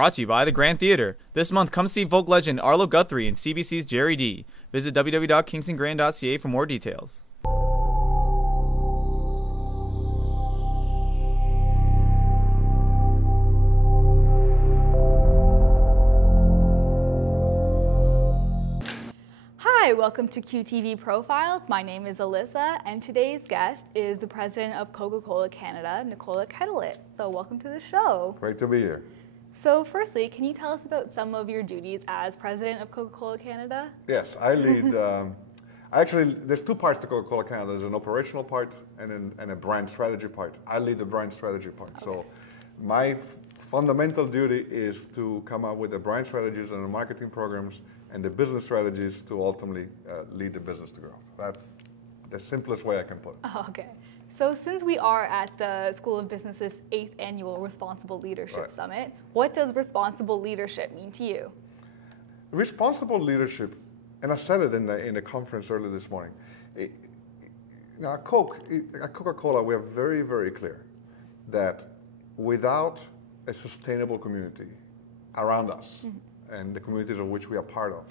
Brought to you by the Grand Theater. This month, come see folk legend Arlo Guthrie and CBC's Jerry D. Visit www.kingstongrand.ca for more details. Hi, welcome to QTV Profiles. My name is Alyssa, and today's guest is the President of Coca-Cola Canada, Nicola Kettlitz. So welcome to the show. Great to be here. So firstly, can you tell us about some of your duties as President of Coca-Cola Canada? Yes, I lead, actually there's two parts to Coca-Cola Canada. There's an operational part and a brand strategy part. I lead the brand strategy part. Okay. So my fundamental duty is to come up with the brand strategies and the marketing programs and the business strategies to ultimately lead the business to growth. That's the simplest way I can put it. Oh, okay. So since we are at the School of Business's 8th Annual Responsible Leadership Summit, what does responsible leadership mean to you? Responsible leadership, and I said it in the conference earlier this morning, now at Coca-Cola we are very, very clear that without a sustainable community around us, and the communities of which we are part of,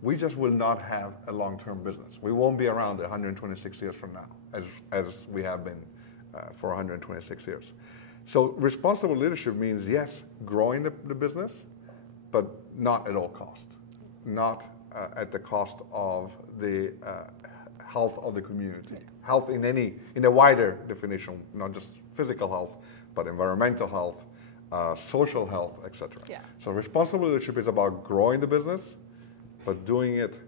we just will not have a long-term business. We won't be around 126 years from now, as we have been for 126 years. So responsible leadership means, yes, growing the business, but not at all costs. Not at the cost of the health of the community. Health in a wider definition, not just physical health, but environmental health, social health, etc. Yeah. So responsible leadership is about growing the business, but doing it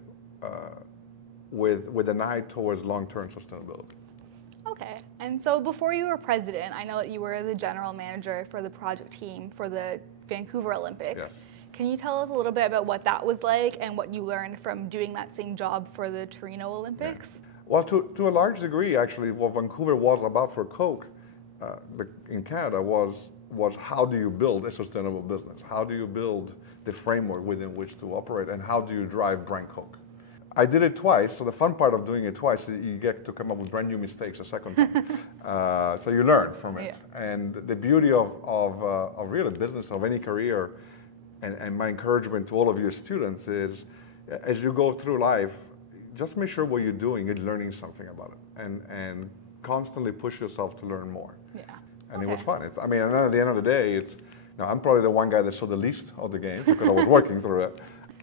with an eye towards long-term sustainability. Okay, and so before you were president, I know that you were the general manager for the project team for the Vancouver Olympics. Yes. Can you tell us a little bit about what that was like and what you learned from doing that same job for the Torino Olympics? Yeah. Well, to a large degree, actually, what Vancouver was about for Coke in Canada was how do you build a sustainable business? How do you build the framework within which to operate, and how do you drive brand Coke? I did it twice, so the fun part of doing it twice is you get to come up with brand new mistakes a second time. So you learn from it. Yeah. And the beauty of really business, of any career, and my encouragement to all of your students is, as you go through life, just make sure what you're doing, you're learning something about it, and constantly push yourself to learn more. Yeah. And it was fun. And at the end of the day, I'm probably the one guy that saw the least of the games because I was working through it.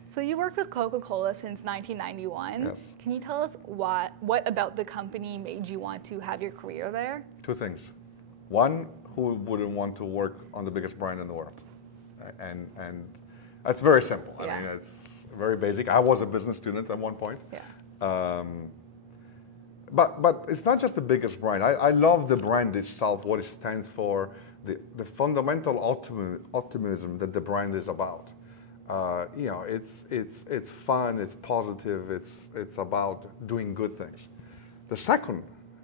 So you worked with Coca-Cola since 1991. Yes. Can you tell us what about the company made you want to have your career there? Two things. One, who wouldn't want to work on the biggest brand in the world? And that's very simple. Yeah. I mean, it's very basic. I was a business student at one point. Yeah. But it's not just the biggest brand. I love the brand itself, what it stands for, the fundamental optimism that the brand is about. It's fun, it's positive, it's about doing good things. The second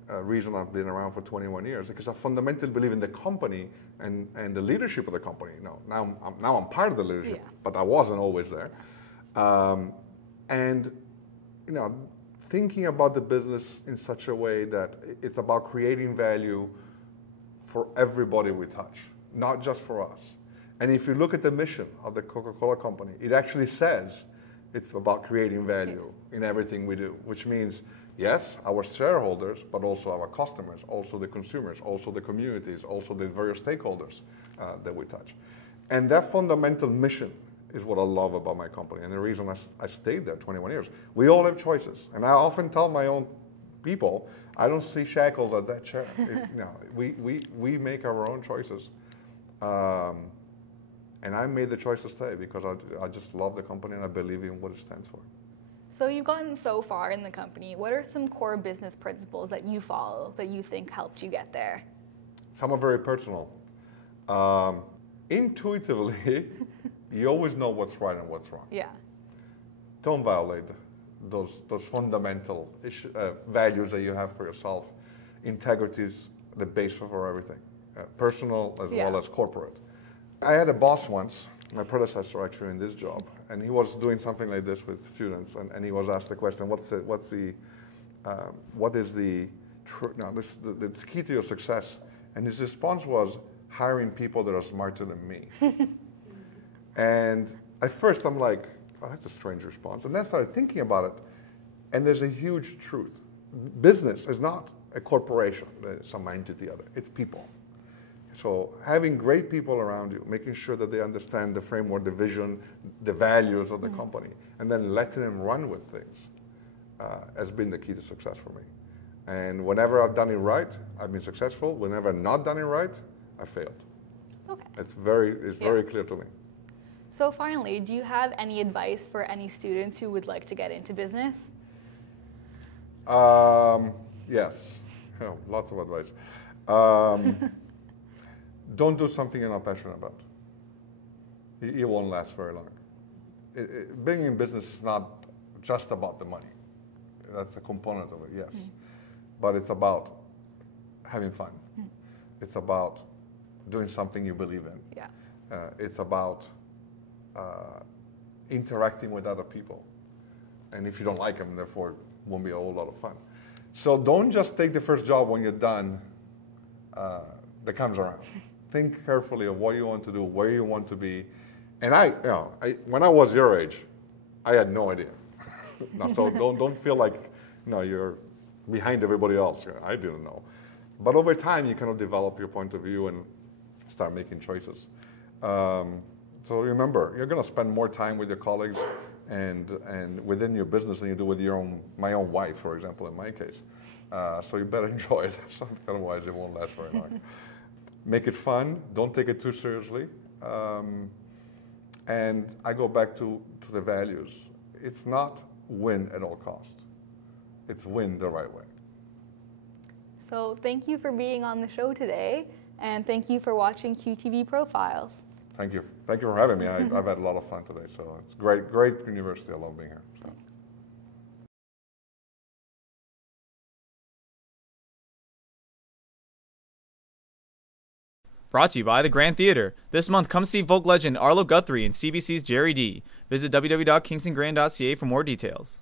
reason I've been around for 21 years is because I fundamentally believe in the company and the leadership of the company. Now I'm part of the leadership, but I wasn't always there. Thinking about the business in such a way that it's about creating value for everybody we touch, not just for us. And if you look at the mission of the Coca-Cola company, it actually says it's about creating value in everything we do, which means, yes, our shareholders, but also our customers, also the consumers, also the communities, also the various stakeholders that we touch. And that fundamental mission is what I love about my company, and the reason I stayed there 21 years. We all have choices, and I often tell my own people, I don't see shackles at that chair. We make our own choices, and I made the choice to stay because I just love the company and I believe in what it stands for. So you've gotten so far in the company. What are some core business principles that you follow that you think helped you get there? Some are very personal. Intuitively, you always know what's right and what's wrong. Yeah. Don't violate those fundamental values that you have for yourself. Integrity is the base for everything, personal as well as corporate. I had a boss once, my predecessor actually in this job, and he was doing something like this with students, and he was asked the question, what is the key to your success? And his response was, hiring people that are smarter than me. And at first I'm like, oh, that's a strange response. And then I started thinking about it, and there's a huge truth. Business is not a corporation, some entity other. It's people. So having great people around you, making sure that they understand the framework, the vision, the values of the company, and then letting them run with things has been the key to success for me. And whenever I've done it right, I've been successful. Whenever I've not done it right, I failed. Okay. It's very clear to me. So finally, do you have any advice for any students who would like to get into business? Yes, lots of advice. Don't do something you're not passionate about. It won't last very long. Being in business is not just about the money. That's a component of it, yes. But it's about having fun. It's about doing something you believe in. Yeah. It's about interacting with other people. And if you don't like them, therefore, it won't be a whole lot of fun. So don't just take the first job when you're done that comes around. Think carefully of what you want to do, where you want to be. And when I was your age, I had no idea. So don't feel like you're behind everybody else. I didn't know. But over time, you kind of develop your point of view and start making choices. So remember, you're going to spend more time with your colleagues and within your business than you do with my own wife, for example, in my case. So you better enjoy it, otherwise it won't last very long. Make it fun. Don't take it too seriously. And I go back to the values. It's not win at all costs. It's win the right way. So thank you for being on the show today, and thank you for watching QTV Profiles. Thank you. Thank you for having me. I've had a lot of fun today. So it's great university. I love being here. So. Brought to you by the Grand Theater. This month, come see folk legend Arlo Guthrie and CBC's Jerry D. Visit www.kingstongrand.ca for more details.